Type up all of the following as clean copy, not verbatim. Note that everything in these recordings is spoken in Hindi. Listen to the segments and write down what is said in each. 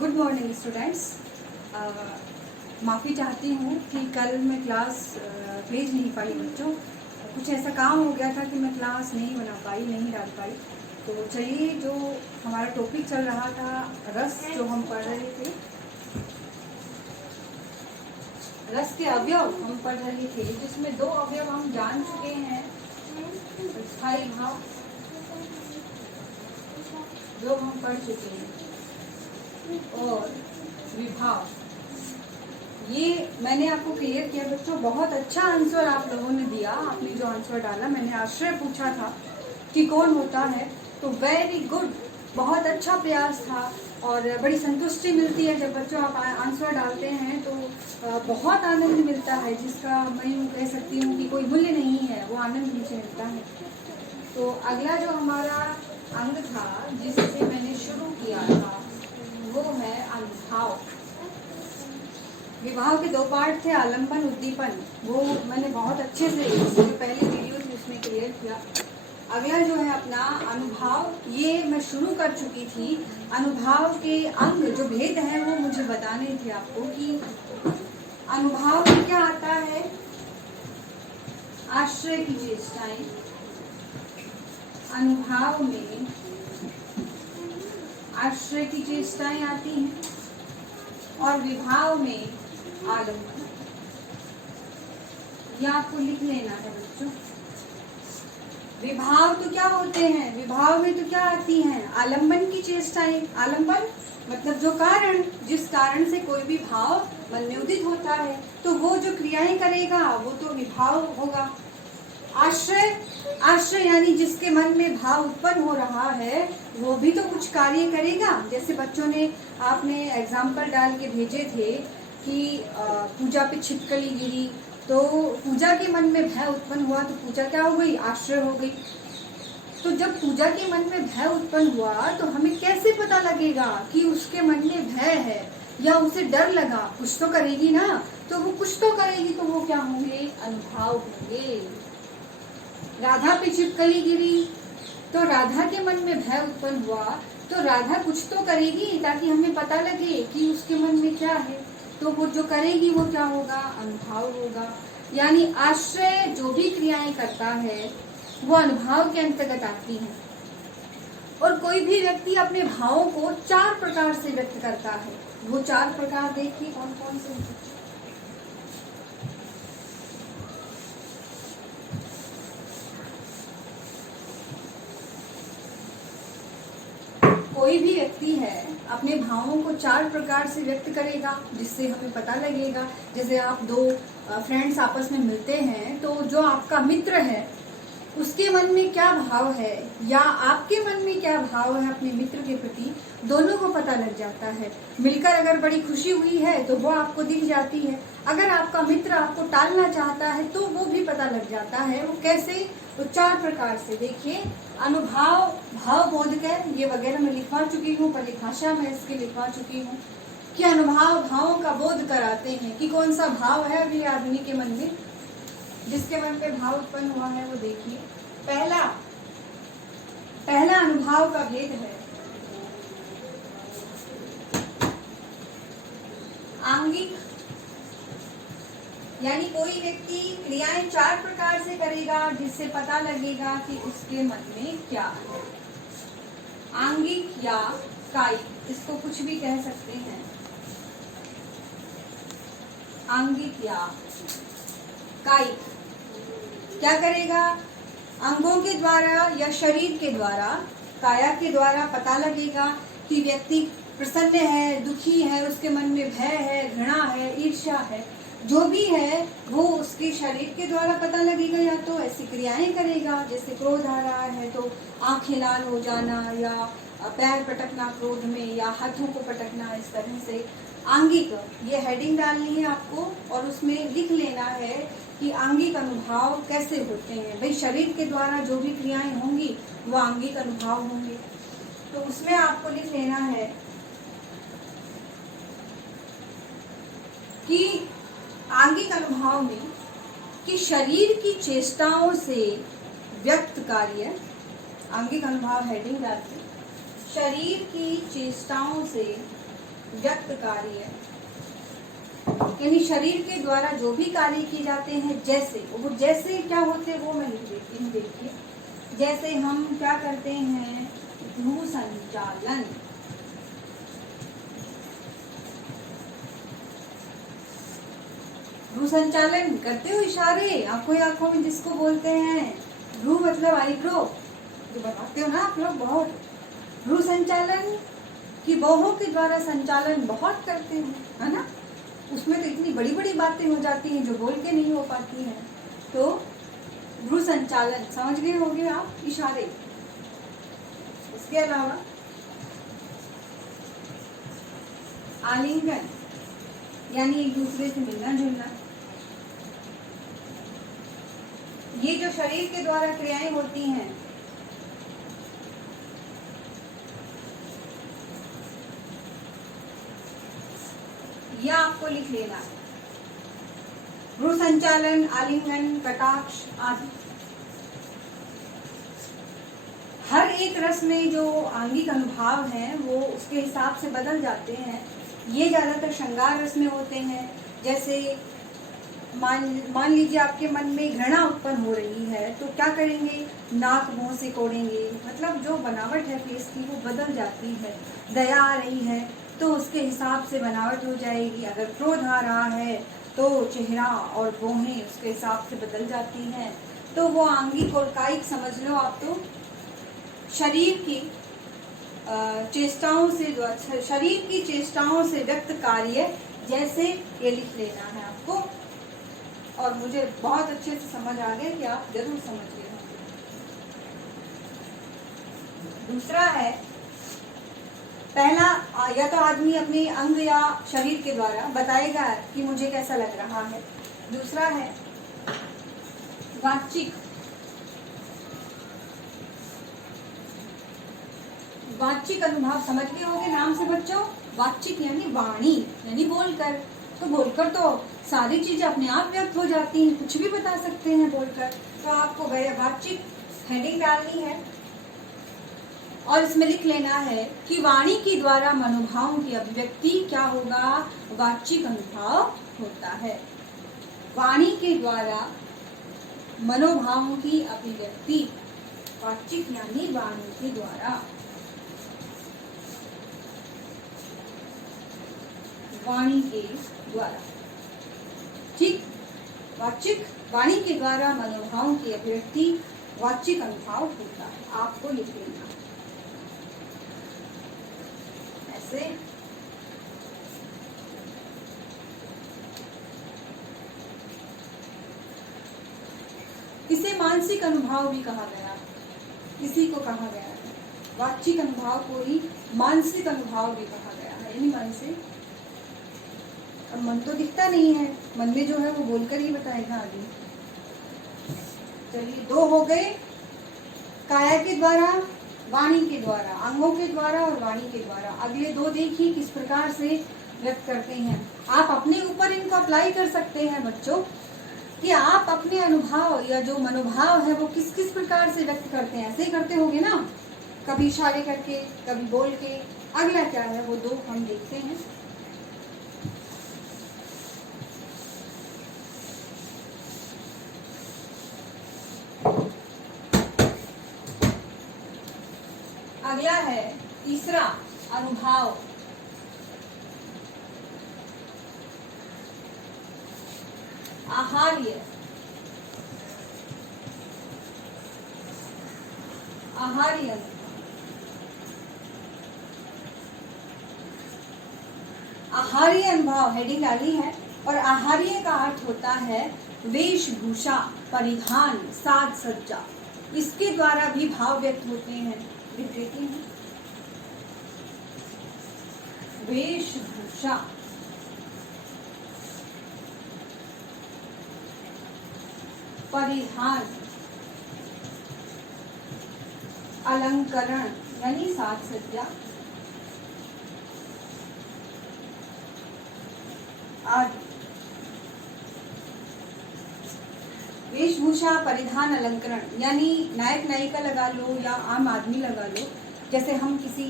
Good morning students. माफ़ी चाहती हूँ कि कल मैं क्लास भेज नहीं पाई बच्चों। कुछ ऐसा काम हो गया था कि मैं क्लास नहीं बना पाई, नहीं डाल पाई। तो चलिए, जो हमारा टॉपिक चल रहा था रस, जो हम पढ़ रहे थे, रस के अवयव हम पढ़ रहे थे, जिसमें दो अवयव हम जान चुके हैं। स्थायी भाव जो हम पढ़ चुके हैं और विभाव, ये मैंने आपको क्लियर किया बच्चों। बहुत अच्छा आंसर आप लोगों ने दिया। आपने जो आंसर डाला, मैंने आश्रय पूछा था कि कौन होता है, तो वेरी गुड, बहुत अच्छा प्रयास था और बड़ी संतुष्टि मिलती है जब बच्चों आप आंसर डालते हैं, तो बहुत आनंद मिलता है, जिसका मैं यूँ कह सकती हूँ कि कोई मूल्य नहीं है, वो आनंद मुझे मिलता है। तो अगला जो हमारा अंग था जिससे मैंने शुरू किया था, वो है अनुभाव। विवाह के दो पार्ट थे, आलंबन, उद्दीपन। वो मैंने बहुत अच्छे से जो पहले वीडियो थी उसमें क्लियर किया। अगला जो है अपना अनुभाव, ये मैं शुरू कर चुकी थी। अनुभाव के अंग जो भेद हैं वो मुझे बताने थे आपको कि अनुभाव में क्या आता है। आश्रय की चेष्टाएं, अनुभाव में आश्रय की चेष्टाएं आती हैं और विभाव में आलंबन। यह आपको लिख लेना है बच्चों। विभाव तो क्या होते हैं, विभाव में तो क्या आती हैं, आलंबन की चेष्टाएं। आलंबन मतलब जो कारण, जिस कारण से कोई भी भाव मन में उदित होता है, तो वो जो क्रियाएं करेगा वो तो विभाव होगा। आश्रय, आश्रय यानी जिसके मन में भाव उत्पन्न हो रहा है, वो भी तो कुछ कार्य करेगा। जैसे बच्चों ने, आपने एग्जाम्पल डाल के भेजे थे कि पूजा पे छिपकली गिरी, तो पूजा के मन में भय उत्पन्न हुआ, तो पूजा क्या हो गई, आश्रय हो गई। तो जब पूजा के मन में भय उत्पन्न हुआ, तो हमें कैसे पता लगेगा कि उसके मन में भय है या उसे डर लगा। कुछ तो करेगी ना, तो वो कुछ तो करेगी, तो वो क्या होंगे, अनुभाव होंगे। राधा पे छिपकली गिरी, तो राधा के मन में भय उत्पन्न हुआ, तो राधा कुछ तो करेगी ताकि हमें पता लगे कि उसके मन में क्या है, तो वो जो करेगी वो क्या होगा, अनुभाव होगा। यानी आश्रय जो भी क्रियाएं करता है वो अनुभाव के अंतर्गत आती हैं। और कोई भी व्यक्ति अपने भावों को 4 प्रकार से व्यक्त करता है। वो 4 प्रकार देखिए कौन कौन से हैं। कोई भी व्यक्ति है अपने भावों को 4 प्रकार से व्यक्त करेगा, जिससे हमें पता लगेगा। जैसे आप दो फ्रेंड्स आपस में मिलते हैं, तो जो आपका मित्र है उसके मन में क्या भाव है या आपके मन में क्या भाव है अपने मित्र के प्रति, दोनों को पता लग जाता है। मिलकर अगर बड़ी खुशी हुई है तो वो आपको दिख जाती है। अगर आपका मित्र आपको टालना चाहता है तो वो भी पता लग जाता है। वो कैसे, तो 4 प्रकार से। देखिए, अनुभाव, भाव बोध कर, ये वगैरह मैं लिखवा चुकी हूँ, परिभाषा में इसके लिखवा चुकी हूँ कि अनुभाव भावों का बोध कराते हैं कि कौन सा भाव है अगले आदमी के मन में, जिसके मन पे भाव उत्पन्न हुआ है वो देखिए। पहला अनुभाव का भेद है आंगिक, यानी कोई व्यक्ति क्रियाएं 4 प्रकार से करेगा, जिससे पता लगेगा कि उसके मन में क्या है। आंगिक या कायिक, इसको कुछ भी कह सकते हैं। आंगिक या कायिक क्या करेगा, अंगों के द्वारा या शरीर के द्वारा, काया के द्वारा पता लगेगा कि व्यक्ति प्रसन्न है, दुखी है, उसके मन में भय है, घृणा है, ईर्ष्या है, जो भी है वो उसके शरीर के द्वारा पता लगेगा। या तो ऐसी क्रियाएं करेगा, जैसे क्रोध आ रहा है तो आंखें लाल हो जाना, या पैर पटकना क्रोध में, या हाथों को पटकना, इस तरह से। आंगिक, ये हेडिंग डालनी है आपको और उसमें लिख लेना है कि आंगिक अनुभाव कैसे होते हैं। भाई, शरीर के द्वारा जो भी क्रियाएं होंगी वो आंगिक अनुभाव होंगे। तो उसमें आपको लिख लेना है कि आंगिक अनुभाव में कि शरीर की चेष्टाओं से व्यक्त कार्य, आंगिक अनुभाव हेडिंग डालते, शरीर की चेष्टाओं से व्यक्त कार्य, यानी शरीर के द्वारा जो भी कार्य किए जाते हैं, जैसे वो जैसे क्या होते हैं वो मैं लिख देती हूँ। देखिए, जैसे हम क्या करते हैं, भ्रू संचालन, भ्रू संचालन करते हो इशारे आंखों ही आंखों में, जिसको बोलते हैं भ्रू मतलब आईब्रो, जो बनाते हो ना आप लोग बहुत। भ्रू संचालन की बाहों के द्वारा संचालन बहुत करते हैं, है ना। उसमें तो इतनी बड़ी बड़ी बातें हो जाती हैं जो बोल के नहीं हो पाती हैं। तो भ्रू संचालन समझ गए होंगे आप, इशारे। इसके अलावा आलिंगन, यानी एक दूसरे से मिलना जुलना। ये जो शरीर के द्वारा क्रियाएं होती हैं, यह आपको लिख लेना है। भ्रू संचालन, आलिंगन, कटाक्ष आदि। हर एक रस में जो आंगिक अनुभाव हैं वो उसके हिसाब से बदल जाते हैं। ये ज्यादातर श्रृंगार रस में होते हैं। जैसे मान लीजिए आपके मन में घृणा उत्पन्न हो रही है, तो क्या करेंगे, नाक मुंह से कोड़ेंगे, मतलब जो बनावट है फेस की वो बदल जाती है। दया आ रही है तो उसके हिसाब से बनावट हो जाएगी। अगर क्रोध आ रहा है तो चेहरा और भौहें उसके हिसाब से बदल जाती हैं। तो वो आंगिक और कायिक समझ लो आप, तो शरीर की चेष्टाओं से, शरीर की चेष्टाओं से व्यक्त कार्य, जैसे ये लिख लेना है आपको। और मुझे बहुत अच्छे से समझ आ गया कि आप जरूर समझ गए होंगे। दूसरा है, पहला या तो आदमी अपने अंग या शरीर के द्वारा बताएगा कि मुझे कैसा लग रहा है। दूसरा है वाचिक, वाचिक अनुभव समझ गए होंगे नाम से बच्चों। वाचिक यानी वाणी, यानी बोलकर। तो बोलकर तो सारी चीजें अपने आप व्यक्त हो जाती हैं, कुछ भी बता सकते हैं बोलकर। तो आपको वाचिक हेडिंग डालनी है और इसमें लिख लेना है कि वाणी के द्वारा मनोभावों की अभिव्यक्ति क्या होगा, वाचिक अनुभव होता है। वाणी के द्वारा मनोभावों की अभिव्यक्ति, वाचिक यानी वाणी के द्वारा, वाणी के द्वारा, ठीक। वाचिक वाणी के द्वारा मनोभावों की अभिव्यक्ति वाचिक अनुभव होता है। आपको लिख लेना ऐसे। इसे मानसिक अनुभव भी कहा गया, इसी को कहा गया है। वाचिक अनुभव को ही मानसिक अनुभव भी कहा गया है, यानी मन से। अब मन तो दिखता नहीं है, मन में जो है वो बोलकर ही बताएगा आगे। चलिए, दो हो गए, काया के द्वारा, वाणी के द्वारा, अंगों के द्वारा और वाणी के द्वारा। अगले दो देखिए किस प्रकार से व्यक्त करते हैं। आप अपने ऊपर इनको अप्लाई कर सकते हैं बच्चों, कि आप अपने अनुभव या जो मनोभाव है वो किस किस प्रकार से व्यक्त करते हैं। ऐसे ही करते होंगे ना, कभी इशारे करके, कभी बोल के। अगला क्या है वो दो हम देखते हैं। अगला है तीसरा अनुभाव, आहार्य। आहार्य आहार्य अनुभव हेडिंग डाली है। और आहार्य का अर्थ होता है वेशभूषा, परिधान, साज सज्जा। इसके द्वारा भी भाव व्यक्त होते हैं। लिख देती हूँ, वेशभूषा, परिधान, अलंकरण यानी साज सज्जा आदि। वेशभूषा, परिधान, अलंकरण यानी नायक नायिका लगा लो या आम आदमी लगा लो। जैसे हम किसी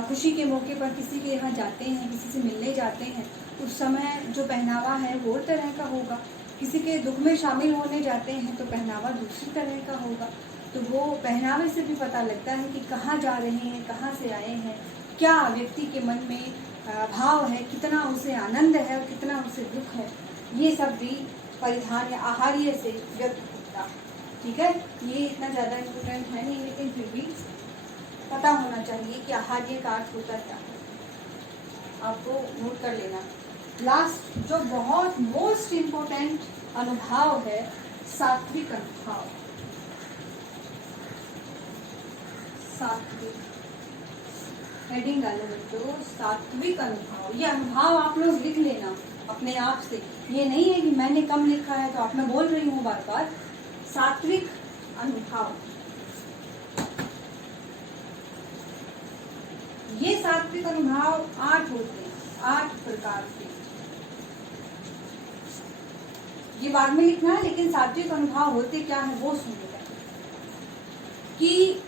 खुशी के मौके पर किसी के यहाँ जाते हैं, किसी से मिलने जाते हैं, उस समय जो पहनावा है वो तरह का होगा। किसी के दुख में शामिल होने जाते हैं तो पहनावा दूसरी तरह का होगा। तो वो पहनावे से भी पता लगता है कि कहाँ जा रहे हैं, कहाँ से आए हैं, क्या व्यक्ति के मन में भाव है, कितना उसे आनंद है और कितना उसे दुख है। ये सब भी परिधान या आहार्य से व्यक्त होता है। ठीक है, ये इतना ज़्यादा इम्पोर्टेंट है नहीं, लेकिन फिर भी पता होना चाहिए कि आहार्य का अर्थ होता क्या है, आपको नोट कर लेना। लास्ट जो बहुत मोस्ट इम्पोर्टेंट अनुभाव है, सात्विक अनुभाव। सात्विक हेडिंग डालो बच्चों, सात्विक अनुभाव। ये अनुभाव आप लोग लिख लेना अपने आप से, ये नहीं है कि मैंने कम लिखा है तो आप, मैं बोल रही हूँ बार बार। सात्विक अनुभाव, ये सात्विक अनुभाव 8 होते हैं, 8 प्रकार के। ये बाद में लिखना है, लेकिन सात्विक अनुभाव होते क्या है वो सुनिएगा। कि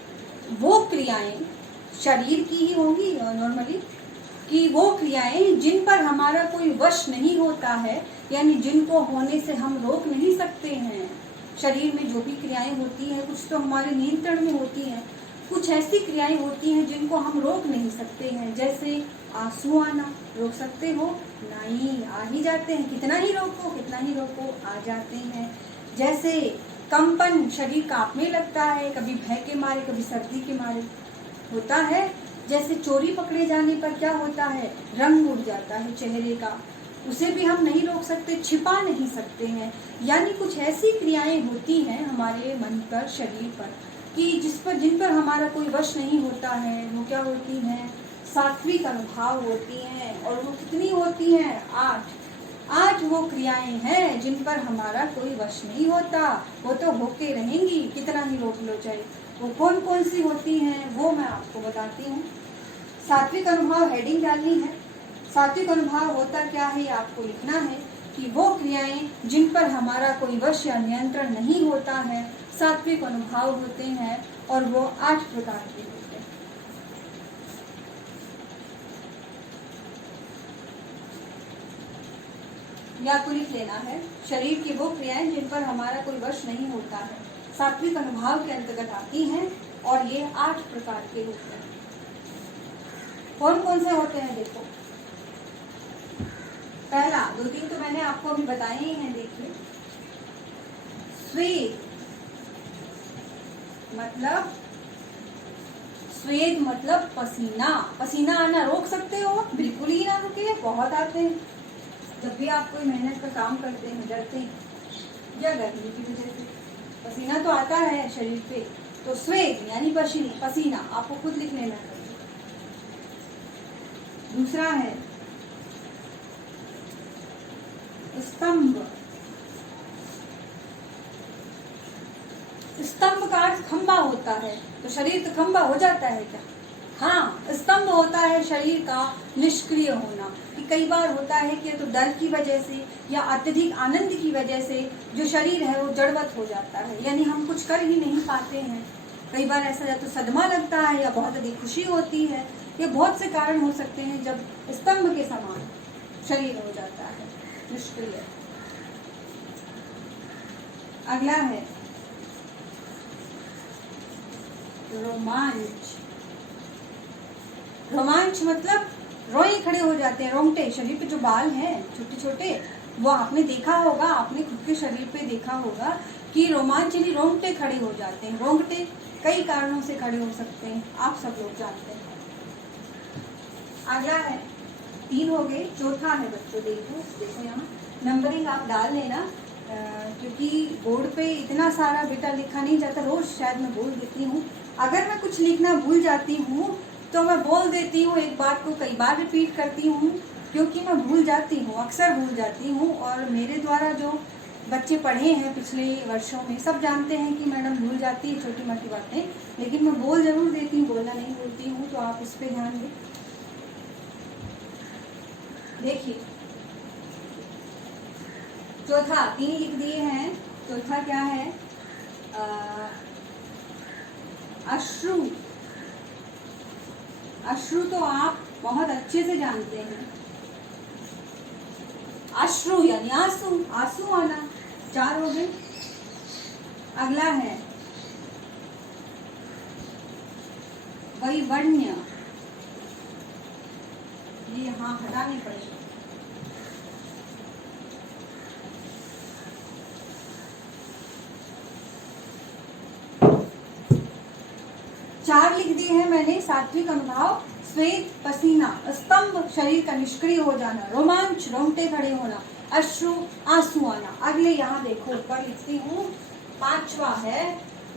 वो क्रियाएं शरीर की ही होंगी नॉर्मली, कि वो क्रियाएं जिन पर हमारा कोई वश नहीं होता है, यानी जिनको होने से हम रोक नहीं सकते हैं। शरीर में जो भी क्रियाएं होती हैं कुछ तो हमारे नियंत्रण में होती हैं, कुछ ऐसी क्रियाएं होती हैं जिनको हम रोक नहीं सकते हैं। जैसे आंसू आना, रोक सकते हो? नहीं, आ ही जाते हैं, कितना ही रोको आ जाते हैं। जैसे कंपन, शरीर कांपने लगता है, कभी भय के मारे, कभी सर्दी के मारे होता है। जैसे चोरी पकड़े जाने पर क्या होता है, रंग उड़ जाता है चेहरे का, उसे भी हम नहीं रोक सकते, छिपा नहीं सकते हैं। यानी कुछ ऐसी क्रियाएं होती हैं हमारे मन पर, शरीर पर, कि जिन पर हमारा कोई वश नहीं होता है, वो क्या होती हैं, सात्विक अनुभाव होती हैं। और वो कितनी होती हैं, 8 वो क्रियाएं हैं जिन पर हमारा कोई वश नहीं होता, वो तो होके रहेंगी, कितना ही रोक लो चाहे। वो कौन कौन सी होती हैं वो मैं आपको बताती हूँ। सात्विक अनुभाव हेडिंग डालनी है। सात्विक अनुभाव होता क्या है आपको लिखना है कि वो क्रियाएं जिन पर हमारा कोई वश या नियंत्रण नहीं होता है, सात्विक अनुभाव होते हैं, और वो 8 प्रकार के होते हैं। ये आपको लिख लेना है, शरीर की वो क्रियाएं जिन पर हमारा कोई वश नहीं होता है, सात्विक अनुभाव के अंतर्गत आती हैं, और ये 8 प्रकार के होते हैं। कौन कौन से होते हैं देखो। पहला, 2-3 तो मैंने आपको अभी बताए ही हैं। देखिए, स्वेद मतलब पसीना। पसीना आना रोक सकते हो? बिल्कुल ही ना रुके, बहुत आते हैं। जब भी आप कोई मेहनत का काम करते हैं, डरते हैं या गर्मी की वजह से पसीना तो आता है शरीर पे, तो स्वेद यानी पसीना आपको खुद लिख लेना चाहिए। दूसरा है स्तंभ। स्तंभ का अर्थ खंबा होता है, तो शरीर तो खंबा हो जाता है क्या? हाँ, स्तंभ होता है शरीर का निष्क्रिय होना। कि कई बार होता है कि तो डर की वजह से या अत्यधिक आनंद की वजह से जो शरीर है वो जड़वत हो जाता है, यानी हम कुछ कर ही नहीं पाते हैं। कई बार ऐसा या तो सदमा लगता है या बहुत अधिक खुशी होती है, ये बहुत से कारण हो सकते हैं जब स्तंभ के समान शरीर हो जाता है निष्क्रिय। अगला है रोमांच। रोमांच मतलब रोए खड़े हो जाते हैं, रोंगटे, शरीर पे जो बाल हैं छोटे छोटे, वो आपने देखा होगा, आपने खुद के शरीर पे देखा होगा कि रोमांच यानी रोंगटे खड़े हो जाते हैं। रोंगटे कई कारणों से खड़े हो सकते हैं, आप सब लोग जानते हैं। अगला है, 3 हो गए, चौथा है बच्चों, देखो यहाँ नंबरिंग आप डाल लेना, क्योंकि बोर्ड पे इतना सारा बेटा लिखा नहीं जाता, रोज शायद मैं बोल देती हूँ। अगर मैं कुछ लिखना भूल जाती हूँ तो मैं बोल देती हूँ, एक बात को कई बार रिपीट करती हूँ, क्योंकि मैं भूल जाती हूँ, अक्सर भूल जाती हूँ। और मेरे द्वारा जो बच्चे पढ़े हैं पिछले वर्षों में सब जानते हैं कि मैडम भूल जाती है छोटी मोटी बातें, लेकिन मैं बोल जरूर देती हूँ, बोलना नहीं भूलती हूँ, तो आप इस पर ध्यान दें। देखिए, चौथा 3 लिख दिए हैं। चौथा क्या है, अश्रु। अश्रु तो आप बहुत अच्छे से जानते हैं। अश्रु यानी आंसू, आंसू आना। 4 हो गए। अगला है वैवर्ण्य। ये यहाँ हटाने पड़ेगा। चार लिख दिए हैं मैंने। सात्विक अनुभव, श्वेत पसीना, स्तंभ शरीर का निष्क्रिय हो जाना, रोमांच रोंगटे खड़े होना, अश्रु आंसू आना। अगले यहाँ देखो ऊपर लिखती हूँ, 5वां है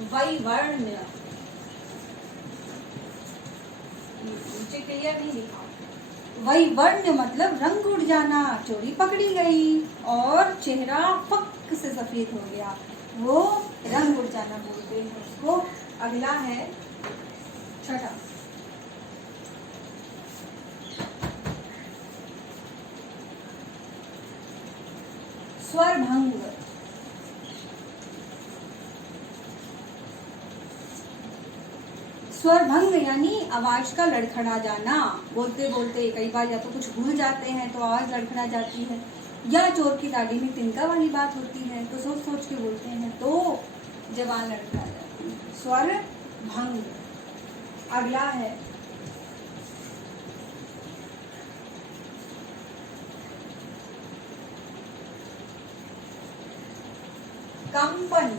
वैवर्ण्य। नीचे क्लियर नहीं लिखा। वैवर्ण्य मतलब रंग उड़ जाना, चोरी पकड़ी गई और चेहरा फक से सफेद हो गया, वो रंग उड़ जाना बोलते हैं उसको। अगला है 6वां स्वरभंग। स्वरभंग यानी आवाज का लड़खड़ा जाना। बोलते बोलते कई बार या तो कुछ भूल जाते हैं तो आवाज लड़खड़ा जाती है, या चोर की दाढ़ी में तिनका वाली बात होती है तो सोच सोच के बोलते हैं तो जबान लड़खड़ा जाती है। स्वर भंग। अगला है कंपन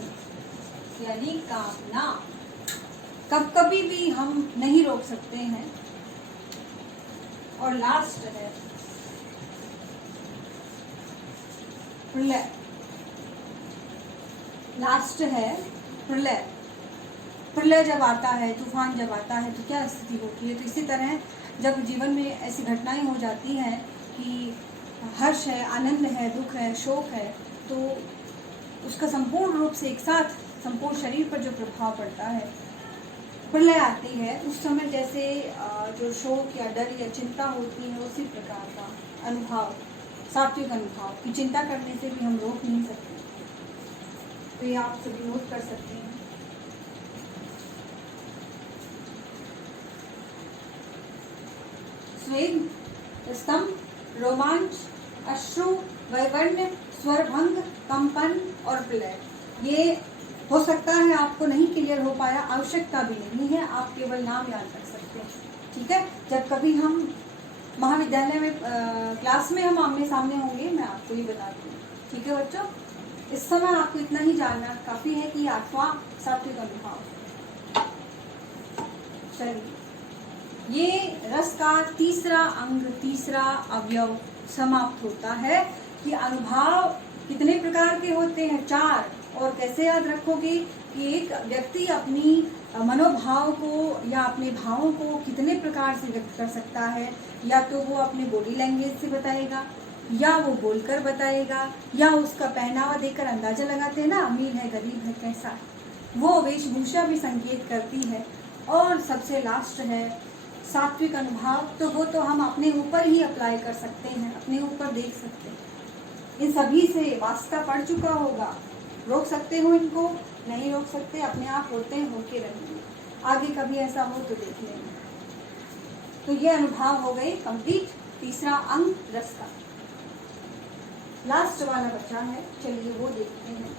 यानी कामना। कब कभी भी हम नहीं रोक सकते हैं। और लास्ट है प्रलय। लास्ट है प्रलय। प्रलय जब आता है, तूफान जब आता है तो क्या स्थिति होती है। तो इसी तरह जब जीवन में ऐसी घटनाएं हो जाती हैं कि हर्ष है, आनंद है, दुख है, शोक है, तो उसका संपूर्ण रूप से एक साथ संपूर्ण शरीर पर जो प्रभाव पड़ता है, प्रलय आती है, उस समय जैसे जो शोक या डर या चिंता होती है, उसी प्रकार का अनुभव, सात्विक अनुभव की चिंता करने से भी हम रोक नहीं सकते। तो ये आप सभी नोट कर सकते हैं। स्वेग, स्तंभ, रोमांच, अश्रु, वैवर्ण्य, स्वरभंग, कंपन और प्रलय। ये हो सकता है आपको नहीं क्लियर हो पाया, आवश्यकता भी नहीं है, आप केवल नाम याद रख सकते हैं। ठीक है, जब कभी हम महाविद्यालय में क्लास में हम आमने सामने होंगे, मैं आपको ये बताती हूँ। ठीक है बच्चों, इस समय आपको इतना ही जानना काफी है कि 8वां सात्विक अनुभव। चलिए, ये रस का तीसरा अंग, तीसरा अवयव समाप्त होता है कि अनुभव कितने प्रकार के होते हैं, 4। और कैसे याद रखोगे कि एक व्यक्ति अपनी मनोभाव को या अपने भावों को कितने प्रकार से व्यक्त कर सकता है। या तो वो अपने बॉडी लैंग्वेज से बताएगा, या वो बोलकर बताएगा, या उसका पहनावा देखकर अंदाजा लगाते हैं ना, अमीर है गरीब है कैसा, वो वेशभूषा भी संकेत करती है। और सबसे लास्ट है सात्विक अनुभव, तो वो तो हम अपने ऊपर ही अप्लाई कर सकते हैं, अपने ऊपर देख सकते हैं। इन सभी से वास्ता पड़ चुका होगा। रोक सकते हो इनको, नहीं रोक सकते, अपने आप होते हैं, होके रहेंगे। आगे कभी ऐसा हो तो देख लेंगे। तो ये अनुभव हो गए कंप्लीट। तीसरा अंग रस का। लास्ट वाला बचा है, चलिए वो देखते हैं।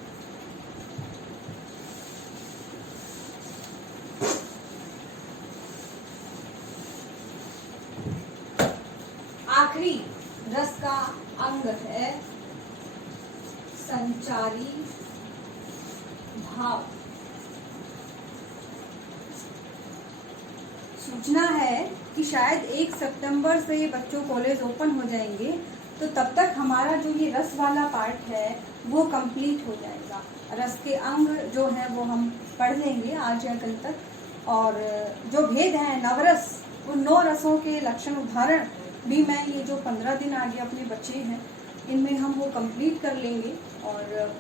आखिरी रस का अंग है संचारी भाव। सूचना है कि शायद 1 सितंबर से बच्चों कॉलेज ओपन हो जाएंगे, तो तब तक हमारा जो ये रस वाला पार्ट है वो कंप्लीट हो जाएगा। रस के अंग जो है वो हम पढ़ लेंगे आज या कल तक। और जो भेद है नवरस, उन 9 रसों के लक्षण उदाहरण भी मैं ये जो 15 दिन आगे अपने बच्चे हैं इनमें हम वो कंप्लीट कर लेंगे। और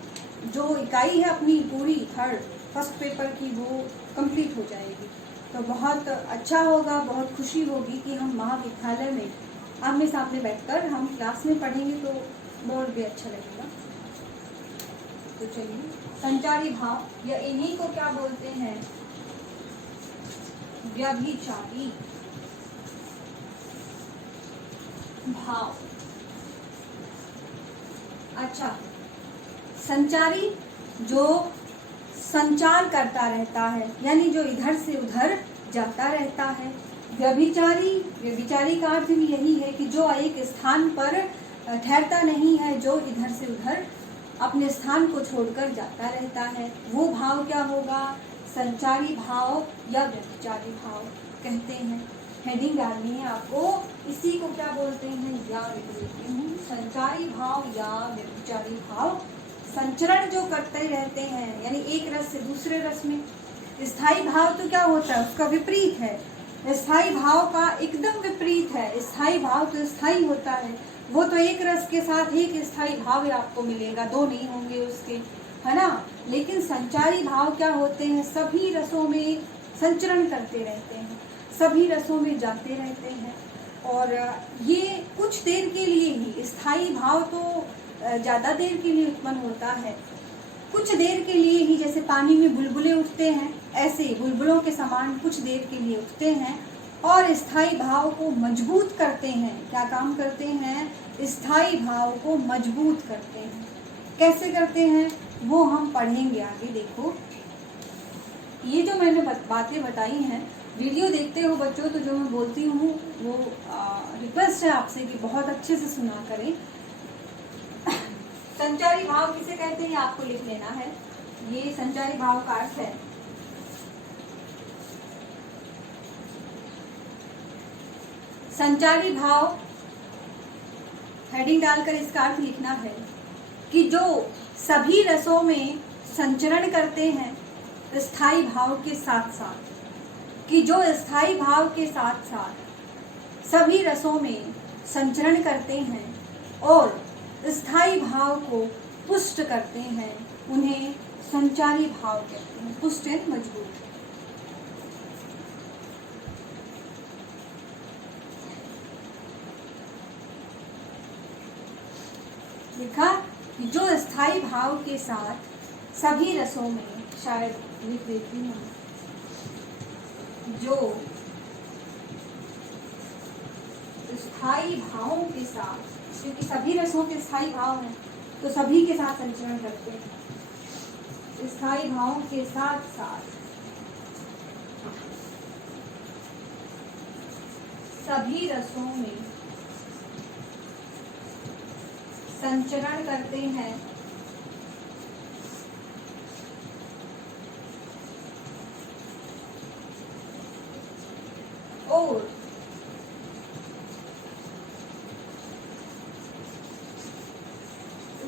जो इकाई है अपनी पूरी फर्स्ट पेपर की वो कंप्लीट हो जाएगी। तो बहुत अच्छा होगा, बहुत खुशी होगी कि हम महाविद्यालय में आमने सामने बैठकर हम क्लास में पढ़ेंगे, तो बहुत भी अच्छा लगेगा। तो चलिए, संचारी भाव या इन्हीं को क्या बोलते हैं, व्यभिचारी। भाव। अच्छा, संचारी जो संचार करता रहता है, यानी जो इधर से उधर जाता रहता है। व्यभिचारी, व्यभिचारी का अर्थ भी यही है कि जो एक स्थान पर ठहरता नहीं है, जो इधर से उधर अपने स्थान को छोड़कर जाता रहता है, वो भाव क्या होगा? संचारी भाव या व्यभिचारी भाव कहते हैं। हेडिंग डालनी है आपको, इसी को क्या बोलते हैं या लिख देती हूँ, संचारी भाव या व्यभिचारी भाव। संचरण जो करते रहते हैं, यानी एक रस से दूसरे रस में। स्थायी भाव तो क्या होता है? उसका विपरीत है। स्थायी भाव का एकदम विपरीत है। स्थायी भाव तो स्थायी होता है, वो तो एक रस के साथ एक स्थायी भाव आपको मिलेगा, दो नहीं होंगे उसके, है ना। लेकिन संचारी भाव क्या होते हैं? सभी रसों में संचरण करते रहते हैं, सभी रसों में जाते रहते हैं। और ये कुछ देर के लिए ही, स्थायी भाव तो ज़्यादा देर के लिए उत्पन्न होता है, कुछ देर के लिए ही। जैसे पानी में बुलबुले उठते हैं, ऐसे बुलबुलों के समान कुछ देर के लिए उठते हैं और स्थायी भाव को मजबूत करते हैं। क्या काम करते हैं? स्थायी भाव को मजबूत करते हैं। कैसे करते हैं वो हम पढ़ेंगे आगे। देखो, ये जो मैंने बातें बताई हैं, वीडियो देखते हो बच्चों, तो जो मैं बोलती हूँ वो रिक्वेस्ट है आपसे कि बहुत अच्छे से सुना करें। संचारी भाव किसे कहते हैं आपको लिख लेना है। ये संचारी भाव का अर्थ है संचारी भाव, हेडिंग डालकर इसका अर्थ लिखना है कि जो सभी रसों में संचरण करते हैं स्थायी भाव के साथ साथ, कि जो स्थायी भाव के साथ साथ सभी रसों में संचरण करते हैं और स्थायी भाव को पुष्ट करते हैं, उन्हें संचारी भाव कहते हैं। पुष्ट है मजबूत। लिखा कि जो स्थायी भाव के साथ सभी रसों में, शायद लिख देती हूँ, जो स्थायी भावों के साथ, क्योंकि सभी रसों के स्थायी भाव हैं तो सभी के साथ संचरण करते हैं। स्थायी भावों के साथ साथ सभी रसों में संचरण करते हैं और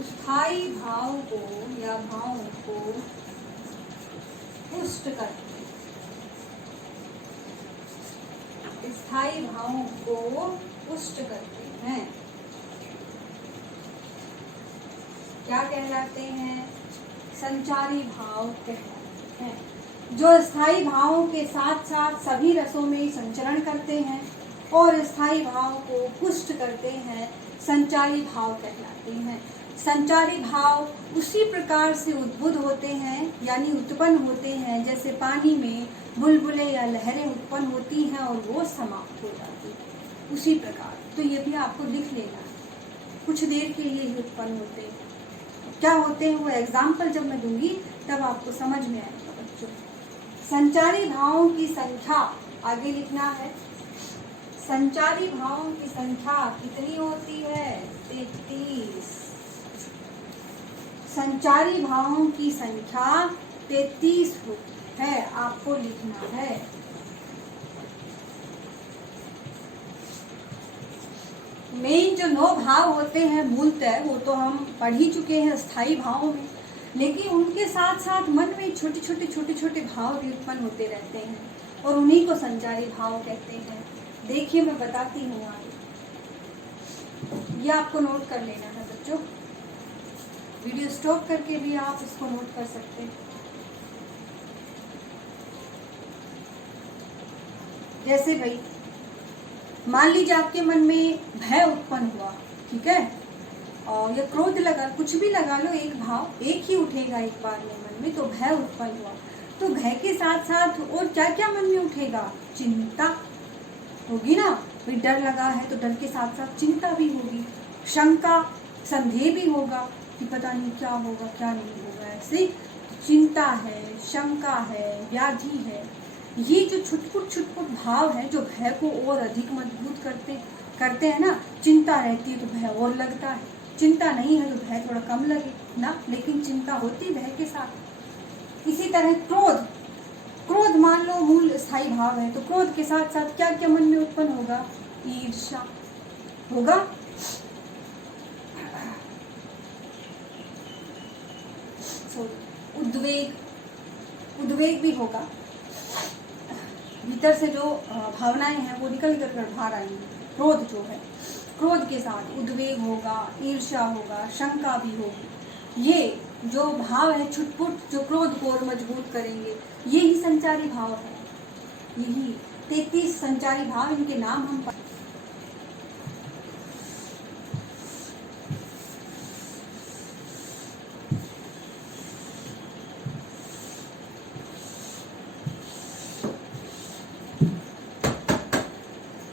स्थायी भाव को या भावों को पुष्ट करते हैं। स्थायी भावों को पुष्ट करते हैं, क्या कहलाते हैं? संचारी भाव कहलाते हैं। जो स्थायी भावों के साथ साथ सभी रसों में संचरण करते हैं और स्थायी भाव को पुष्ट करते हैं, संचारी भाव कहलाते हैं। संचारी भाव उसी प्रकार से उद्भुत होते हैं, यानी उत्पन्न होते हैं, जैसे पानी में बुलबुले या लहरें उत्पन्न होती हैं और वो समाप्त हो जाती है, उसी प्रकार। तो ये भी आपको लिख लेना है, कुछ देर के लिए ही उत्पन्न होते हैं। क्या होते हैं वो एग्जाम्पल जब मैं दूंगी तब आपको समझ में आएगा बच्चों। संचारी भावों की संख्या आगे लिखना है। संचारी भावों की संख्या कितनी होती है? 33। संचारी भावों की संख्या 33 होती है, आपको लिखना है। मेन जो 9 भाव होते हैं मूलतः, वो तो हम पढ़ ही चुके हैं स्थायी भावों में, लेकिन उनके साथ साथ मन में छोटे छोटे भाव भी उत्पन्न होते रहते हैं और उन्हीं को संचारी भाव कहते हैं। देखिए मैं बताती हूँ आगे, ये आपको नोट कर लेना है बच्चों। वीडियो स्टॉप करके भी आप इसको नोट कर सकते हैं। जैसे भाई मान लीजिए आपके मन में भय उत्पन्न हुआ, ठीक है, और या क्रोध लगा, कुछ भी लगा लो, एक भाव एक ही उठेगा एक बार में मन में, तो भय उत्पन्न हुआ। तो भय के साथ साथ और क्या क्या मन में उठेगा? चिंता होगी ना, भाई डर लगा है तो डर के साथ साथ चिंता भी होगी, शंका संदेह भी होगा कि पता नहीं क्या होगा क्या नहीं होगा। ऐसे चिंता है, शंका है, व्याधि है, ये जो छुटपुट भाव है जो भय को और अधिक मजबूत करते हैं ना। चिंता रहती है तो भय और लगता है, चिंता नहीं है तो भय थोड़ा कम लगे ना, लेकिन चिंता होती भय के साथ। इसी तरह क्रोध मान लो मूल स्थायी भाव है, तो क्रोध के साथ साथ क्या क्या मन में उत्पन्न होगा? ईर्ष्या होगा, उद्वेग भी होगा। भीतर से जो भावनाएं हैं वो निकल कर बाहर आएंगी। क्रोध जो है, क्रोध के साथ उद्वेग होगा, ईर्ष्या होगा, शंका भी होगी। ये जो भाव है छुटपुट जो क्रोध को और मजबूत करेंगे, यही संचारी भाव है। यही 33 संचारी भाव, इनके नाम हम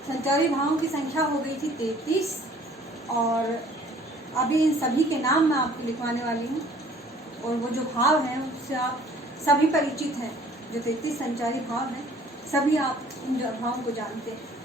संचारी भावों की संख्या हो गई थी 33, और अभी इन सभी के नाम मैं आपको लिखवाने वाली हूँ, और वो जो भाव हैं उससे आप सभी परिचित हैं। जो 33 संचारी भाव हैं सभी आप उन भावों को जानते हैं।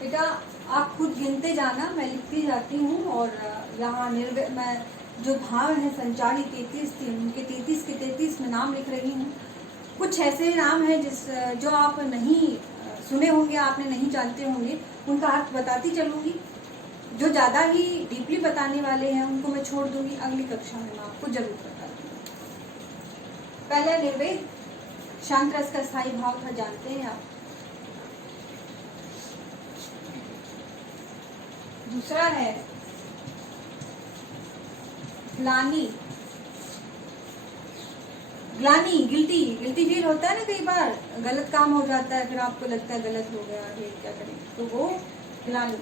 बेटा आप खुद गिनते जाना, मैं लिखती जाती हूँ। और यहाँ मैं जो भाव हैं संचारी 33 थे, उनके 33 के 33 में नाम लिख रही हूँ। कुछ ऐसे नाम हैं जो आप नहीं सुने होंगे, आपने नहीं जानते होंगे, उनका अर्थ बताती चलूँगी। जो ज़्यादा ही डीपली बताने वाले हैं उनको मैं छोड़ दूँगी, अगली कक्षा में मैं आपको जरूर बता दूँगी। पहला निर्वेद, शांत रस का स्थायी भाव था, जानते हैं आप। दूसरा है ग्लानि, गिल्टी फील होता है ना, कई बार गलत काम हो जाता है, फिर आपको लगता है गलत हो गया, क्या करें, तो वो ग्लानि।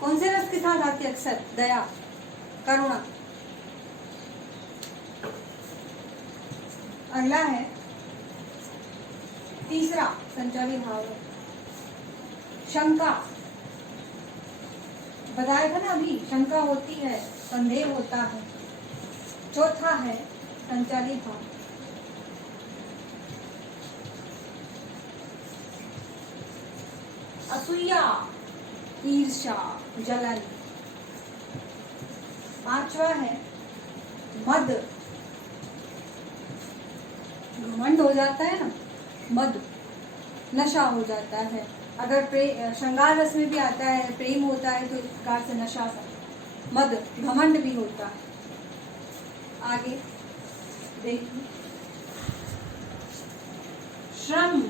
कौन से रस के साथ आती है अक्सर? दया, करुणा। अगला है तीसरा संचारी भाव है शंका। बताया था ना अभी, शंका होती है, संदेह होता है। चौथा है संचारी भाव असूया, ईर्ष्या, जलन। पांचवा है मद, घमंड हो जाता है ना, मद, नशा हो जाता है। अगर श्रृंगार रस में भी आता है, प्रेम होता है, तो इस प्रकार से नशा सा, मद, घमंड भी होता है। आगे देखिए, श्रम,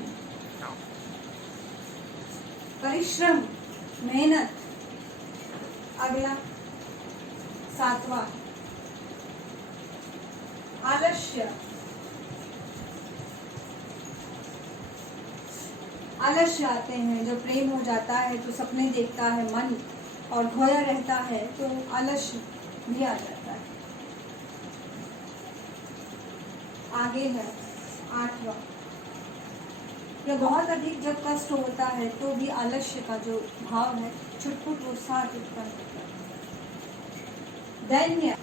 परिश्रम, मेहनत। अगला सातवां आलस्य, आलस्य आते हैं। जब प्रेम हो जाता है तो सपने देखता है मन और खोया रहता है, तो आलस्य भी आ जाता है। आगे है आठवां, या बहुत अधिक जब कष्ट होता है तो भी आलस्य का जो भाव है छुटपुट उत्साह उत्पन्न होता है। दैन्य।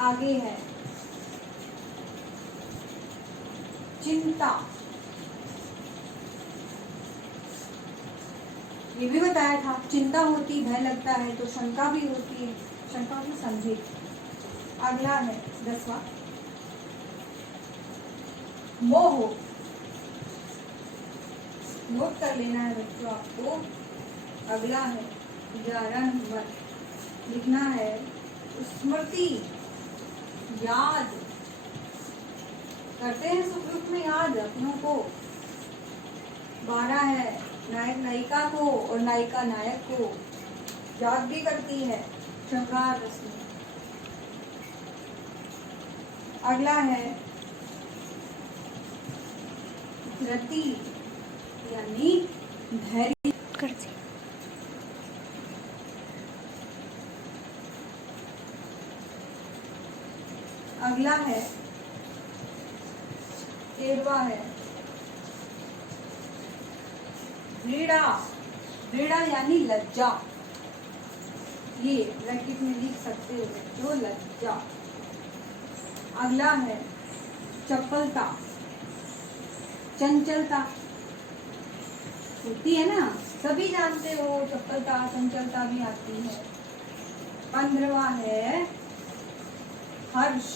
आगे है चिंता, ये भी बताया था, चिंता होती, भय लगता है, तो शंका भी होती है, शंका भी संदेह। अगला है 10वां मोह, नोट कर लेना है बच्चों आपको। अगला है 11 नंबर, लिखना है स्मृति, याद करते हैं सुख दुख में याद अपनों को। 12 है नायक नायिका को और नायिका नायक को याद भी करती है श्रृंगार रस में। अगला है रति यानी धैर्य। अगला है 13वां है व्रीड़ा। व्रीड़ा यानी लज्जा, ये ब्रैकेट में लिख सकते हो जो लज्जा। अगला है चपलता, चंचलता होती है ना, सभी जानते हो, चपलता चंचलता भी आती है। 15वां है हर्ष।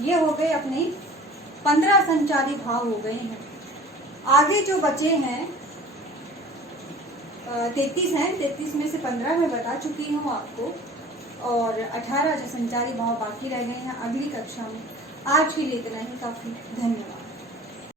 ये हो गए अपने 15 संचारी भाव हो गए हैं। आगे जो बचे हैं 33 हैं, 33 में से 15 मैं बता चुकी हूँ आपको, और 18 जो संचारी भाव बाकी रह गए हैं अगली कक्षा में। आज के लिए इतना ही काफी। धन्यवाद।